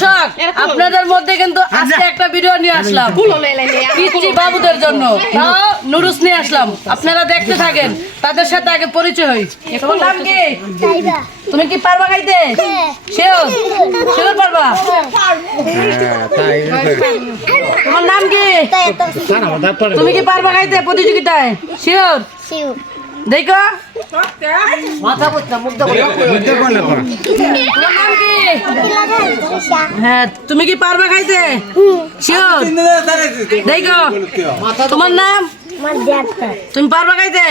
দর্শক আপনাদের মধ্যে কিন্তু আজকে একটা ভিডিও নিয়ে আসলাম পিচ্চি বাবুদের জন্য, তাও নুডলস নিয়ে আসলাম। আপনারা দেখতে থাকেন, তাদের সাথে আগে পরিচয় হই। তোমার নাম কি? তুমি কি পারবা খাইতে? শিওর শিওর পারবা? তোমার নাম কি? তুমি কি পারবা খাইতে প্রতিযোগিতায়? শিওর দেখো মাথা বুঝনা মুখ দাও। তোমার নাম কি? হ্যাঁ, তুমি কি পারবা খাইতে? শিওর দেখো। তোমার নাম? তুমি পারবা খাইতে?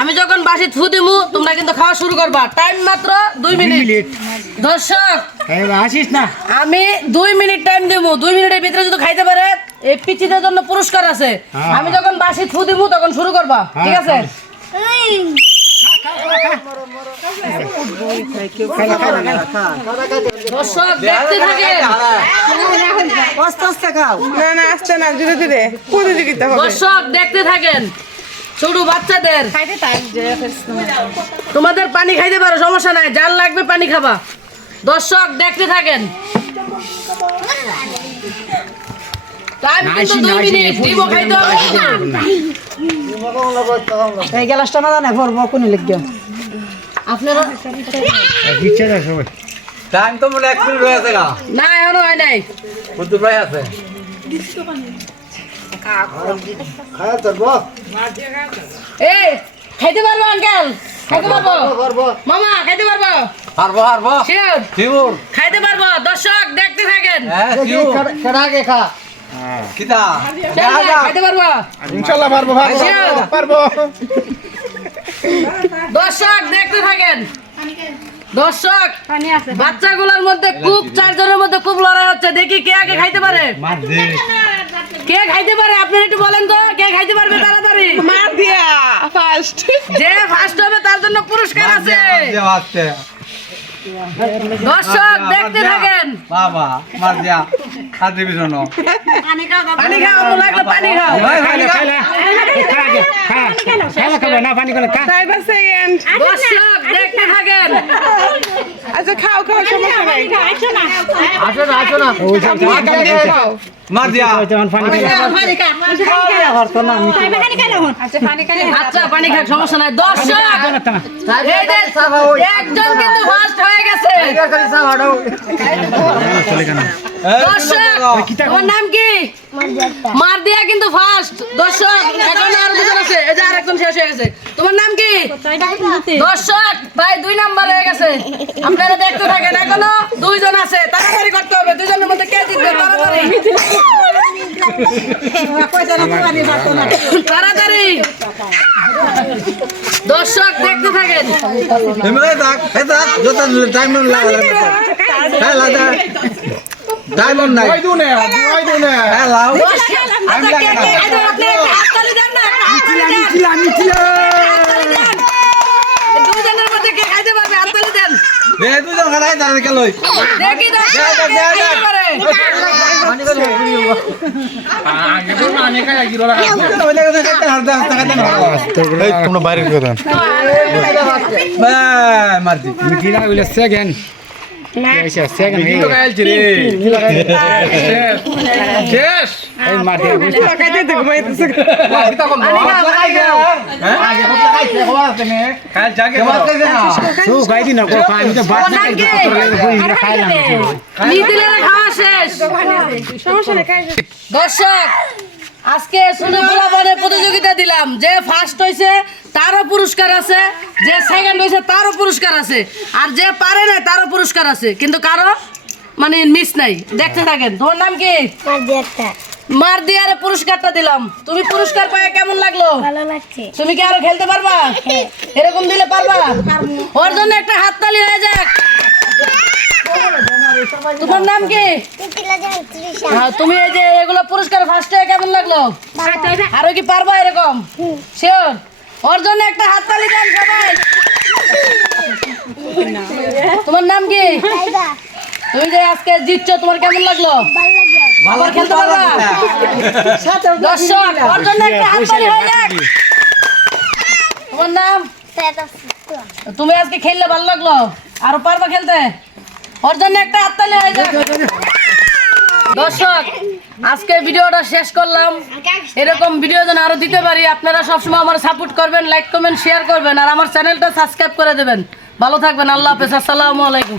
আমি যখন বাসি থু দিমু তোমরা কিন্তু খাওয়া শুরু করবা। টাইম মাত্র 2 মিনিট। দর্শক আসিস না, আমি 2 মিনিট টাইম দেবো। 2 মিনিটের ভিতরে যদি খাইতে পারে এই পিচিদের জন্য পুরস্কার আছে। আমি যখন বাসি থু দিমু তখন শুরু করবা, ঠিক আছে? দর্শক দেখতে থাকেন, দর্শক দেখতে থাকেন। ছোট বাচ্চাদের তোমাদের পানি খাইতে পারো, সমস্যা নাই, যার লাগবে পানি খাবা। দর্শক দেখতে থাকেন। টাইম কিন্তু 2 মিনিট দিব, খাইতে হবে। এই গ্লাসটা না জানে ভরব কোন লিখবে আপনারা ইচ্ছা না সবাই টাইম তো মনে 1 মিনিট হয়েছে গা না এখনো হয় নাই। কত প্রায় আছে খায়া চলবো এই খাইতে পারবো আঙ্কেল? খাইতে পারবো? মামা খাইতে পারবো? পারবো পারবো শিওর শিওর খাইতে পারবো। দর্শক দেখতে থাকেন। হ্যাঁ শিওর কেডা কে খা কিটা খাইতে পারবো? ইনশাআল্লাহ পারবো পারবো দর্শক দেখতে থাকেন। দর্শক বাচ্চাগুলোর মধ্যে খুব 4 জনের মধ্যে খুব লড়াই হচ্ছে। দেখি কে আগে খাইতে পারে। কে খাইতে পারে আপনারা একটু বলেন তো, কে খাইতে পারবে তাড়াতাড়ি? মার দিয়া ফার্স্ট যে ফার্স্ট হবে তার জন্য পুরস্কার আছে। যে আছে দর্শক দেখতে থাকেন। বাবা মার দিয়া আর দিবি শোনো পানি খাও, আমু লাগলে পানি খাও। না পানি করে খা 5 সেকেন্ড দর্শক দেখতে থাকেন। আচ্ছা খাও খাও সমস্যা নাই আসো না মার দিয়া আচ্ছা পানি খাক, সমস্যা নাই। দর্শক এই যে একজন কিন্তু ফার্স্ট হয়ে গেছে। দর্শক তোমার নাম কি? মারদিয়া কিন্তু ফার্স্ট। দর্শক এখন আর দুজন আছে, এই যে আরেকজন শেষ হয়ে গেছে। তোমার নাম কি? দর্শক ভাই 2 নাম্বার হয়ে গেছে। আপনারা দেখতে থাকেন, এখনো 2 জন আছে। তাড়াতাড়ি করতে হবে, 2 জনের মধ্যে কে জিতবে? তাড়াতাড়ি তাড়াতাড়ি। দর্শক দেখতে থাকেন। এমরে থাক এটা যত টাইম লাগে হ্যাঁ লাগা টাইম নাই ওই দুনে হ্যাঁ লাও আচ্ছা কে কে খাইতে আপনি হাততালি দেন না? হাততালি দেন। 2 জনের মধ্যে কে খাইতে পারবে? হাততালি দেন। এ দুজন খাই দাঁড়া কে লই দেখি কে খাইতে পারে। আগে তো অনেক আগে রলা তোমরা বাইরে করে দেন মার দি কি না হইলে সেকেন্ড না সেকেন্ড কি লাগাইছি রে শেষ এই মাটি খাইতে দেখো মাইতেছে কিটা কোন লাগাই গেল হ্যাঁ আগে কত লাগাইছে খবর আছে নে কাল জাগে মার কইছে না সু গাইদি না কো আমি তো বাত না খাইলাম নিদিলে খাওয়া শেষ। সমস্যা নাই খাই দর্শক আজকে সুনেবলা বনে প্রতিযোগিতা দিলাম। যে ফার্স্ট হইছে তারও পুরস্কার আছে, যে সেকেন্ড হইছে তারও পুরস্কার আছে, আর যে পারে না তারও পুরস্কার আছে, কিন্তু কারো মানে মিস নাই। দেখতে থাকেন। তোমার নাম কি? মার দিয়ারে পুরস্কারটা দিলাম। তুমি পুরস্কার পায় কেমন লাগলো? ভালো লাগছে। তুমি কি আরো খেলতে পারবা? এরকম দিলে পারবা? ওর জন্য একটা হাততালি হয়ে যাক। তোমার নাম কি? হ্যাঁ, তুমি এই যে এগুলো পুরস্কার ফার্স্ট হয়ে কেমন লাগলো? আরো কি পারবা এরকম? শিওর? ওর জন্য একটা হাততালি দেন সবাই। তোমার নাম কি? তুমি যে আজকে জিতছো, তোমার কেমন লাগলো? ভালো খেলতে পারবা? দর্শক ওর জন্য একটা হাততালি হয়ে যাক। তোমার নাম? তুমি আজকে খেললে ভালো লাগলো? আরো পারবা খেলতে? ওর জন্য একটা হাততালি হয়ে যাক। দর্শক আজকে ভিডিওটা শেষ করলাম। এরকম ভিডিও যেন আরো দিতে পারি, আপনারা সবসময় আমার সাপোর্ট করবেন, লাইক কমেন্ট শেয়ার করবেন, আর আমার চ্যানেলটা সাবস্ক্রাইব করে দেবেন। ভালো থাকবেন, আল্লাহ হাফেজ, আসসালামু আলাইকুম।